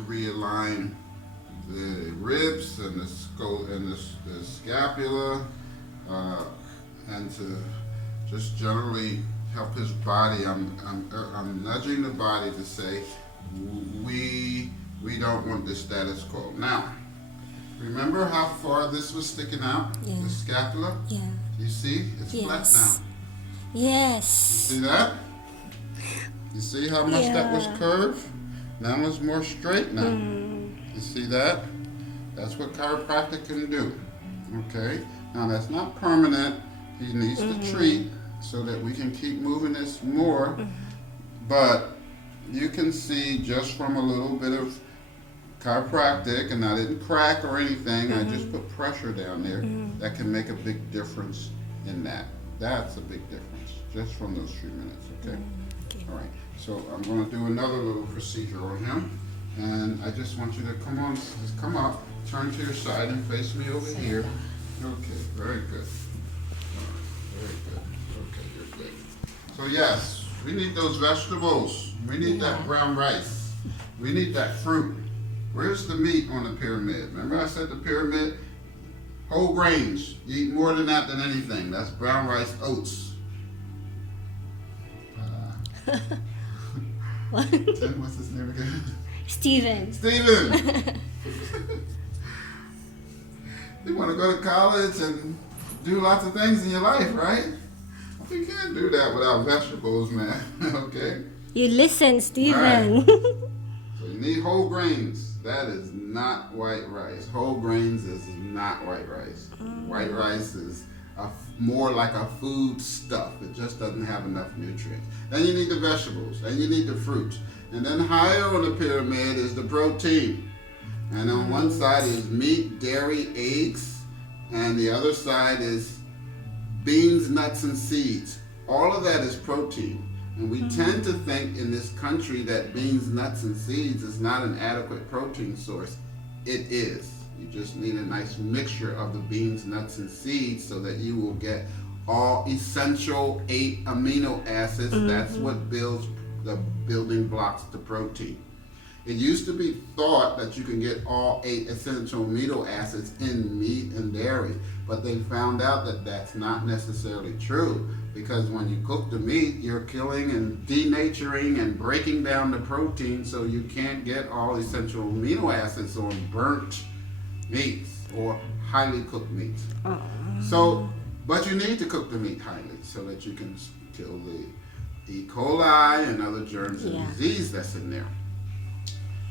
realign the ribs and the skull and the scapula, and to just generally help his body. I'm nudging the body to say we don't want the status quo. Now, remember how far this was sticking out? Yeah. The scapula? Yeah. You see? It's flat Yes. now. Yes. You see that? You see how much that was Yeah. curved? Now it's more straight now. You see that? That's what chiropractic can do. Okay? Now that's not permanent. He needs to treat so that we can keep moving this more. But you can see just from a little bit of chiropractic, and I didn't crack or anything, I just put pressure down there, that can make a big difference in that. That's a big difference, just from those few minutes, okay? Okay. All right, so I'm gonna do another little procedure on him, and I just want you to come on, just come up, turn to your side and face me over here. Okay, very good. All right, very good. Okay, you're good. So yes, we need those vegetables. We need that brown rice. We need that fruit. Where's the meat on the pyramid? Remember I said the pyramid? Whole grains. You eat more than that than anything. That's brown rice, oats. What's his name again? Steven. Steven! You want to go to college and do lots of things in your life, right? You can't do that without vegetables, man. Okay? You listen, Steven. So you need whole grains. That is not white rice. Whole grains is not white rice. White rice is more like a food stuff. It just doesn't have enough nutrients. Then you need the vegetables, and you need the fruits. And then higher on the pyramid is the protein. And on one side is meat, dairy, eggs, and the other side is beans, nuts, and seeds. All of that is protein. And we tend to think in this country that beans, nuts, and seeds is not an adequate protein source. It is. You just need a nice mixture of the beans, nuts, and seeds so that you will get all essential 8 amino acids. That's what builds the building blocks to protein. It used to be thought that you can get all 8 essential amino acids in meat and dairy, but they found out that that's not necessarily true, because when you cook the meat, you're killing and denaturing and breaking down the protein, so you can't get all essential amino acids on burnt meats or highly cooked meats. So, but you need to cook the meat highly so that you can kill the E. coli and other germs and disease that's in there.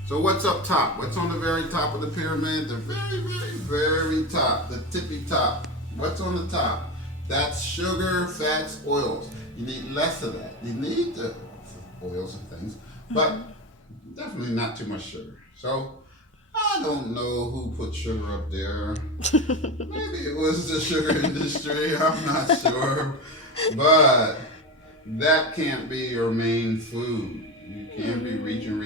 So what's up top? What's on the very top of the pyramid? The very, very, very top, the tippy top. What's on the top? That's sugar, fats, oils. You need less of that. You need the oils and things, but definitely not too much sugar. So I don't know who put sugar up there. Maybe it was the sugar industry, I'm not sure. But that can't be your main food. You can't be reaching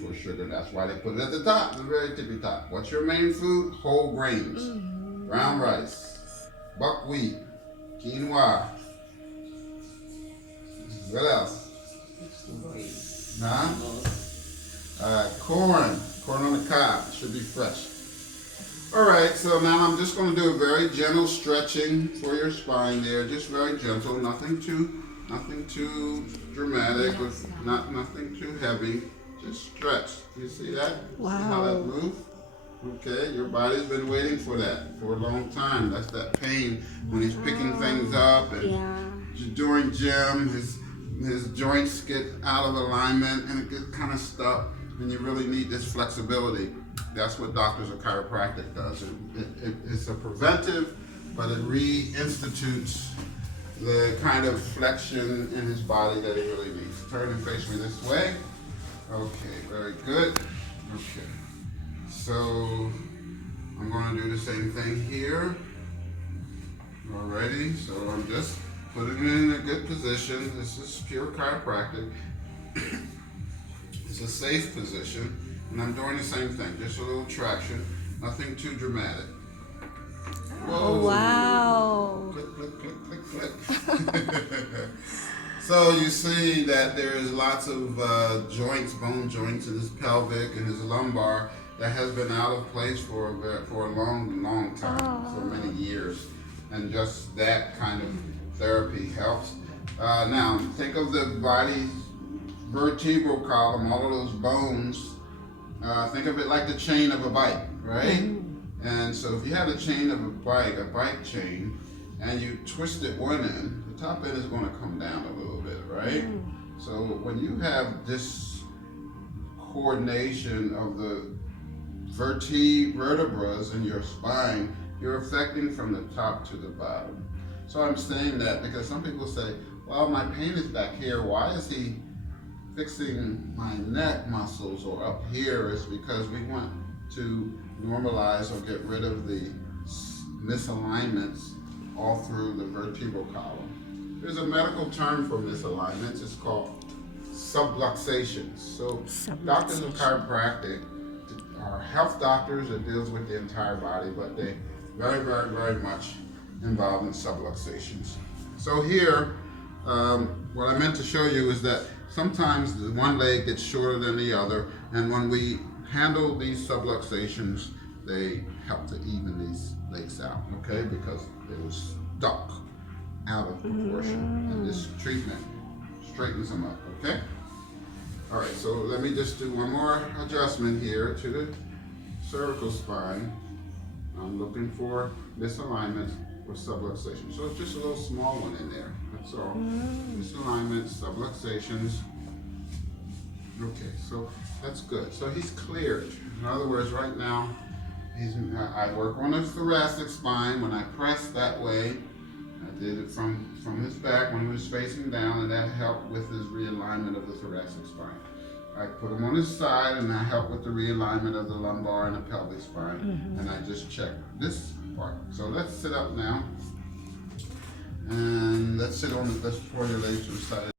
for sugar. That's why they put it at the top, the very tippy top. What's your main food? Whole grains. Brown rice, buckwheat, quinoa. What else? Corn on the cob. It should be fresh. All right, so now I'm just going to do a very gentle stretching for your spine there. Just very gentle, nothing too dramatic, nothing too heavy. Just stretch. You see that? Wow. See how that moves? Okay, your body's been waiting for that for a long time. That's that pain when he's picking things up and during gym, his joints get out of alignment and it gets kind of stuck, and you really need this flexibility. That's what Doctors of Chiropractic does. It's a preventive, but it reinstitutes the kind of flexion in his body that he really needs. Turn and face me this way. Okay, very good. Okay. So I'm going to do the same thing here. Alrighty, so I'm just putting it in a good position. This is pure chiropractic. It's a safe position, and I'm doing the same thing, just a little traction, nothing too dramatic. Whoa. Oh, wow. Click, click, click, click, click. So you see that there is lots of joints, bone joints in his pelvic and his lumbar that has been out of place for a long time, for many years, and just that kind of therapy helps. Now think of the body's vertebral column, all of those bones. Think of it like the chain of a bike, right? And so if you had a chain of a bike chain, and you twist it one end, the top end is going to come down a little bit, right? So when you have this coordination of the vertebrae in your spine, you're affecting from the top to the bottom. So I'm saying that because some people say, well, my pain is back here. Why is he fixing my neck muscles or up here? Is because we want to normalize or get rid of the misalignments all through the vertebral column. There's a medical term for misalignments. It's called subluxations. So doctors of chiropractic are health doctors that deals with the entire body, but they very much involved in subluxations. So here, what I meant to show you is that sometimes the one leg gets shorter than the other, and when we handle these subluxations, they help to even these legs out, okay? Because they were stuck out of proportion, and this treatment straightens them up, okay? All right, so let me just do one more adjustment here to the cervical spine. I'm looking for misalignment or subluxation. So it's just a little small one in there, that's all. Misalignment, subluxations. Okay, so that's good. So he's cleared. In other words, right now, I work on his thoracic spine. When I press that way, I did it from his back when he was facing down, and that helped with his realignment of the thoracic spine. I put him on his side, and I help with the realignment of the lumbar and the pelvic spine, and I just check this part. So let's sit up now, and let's sit on the, let's pour your legs to the side.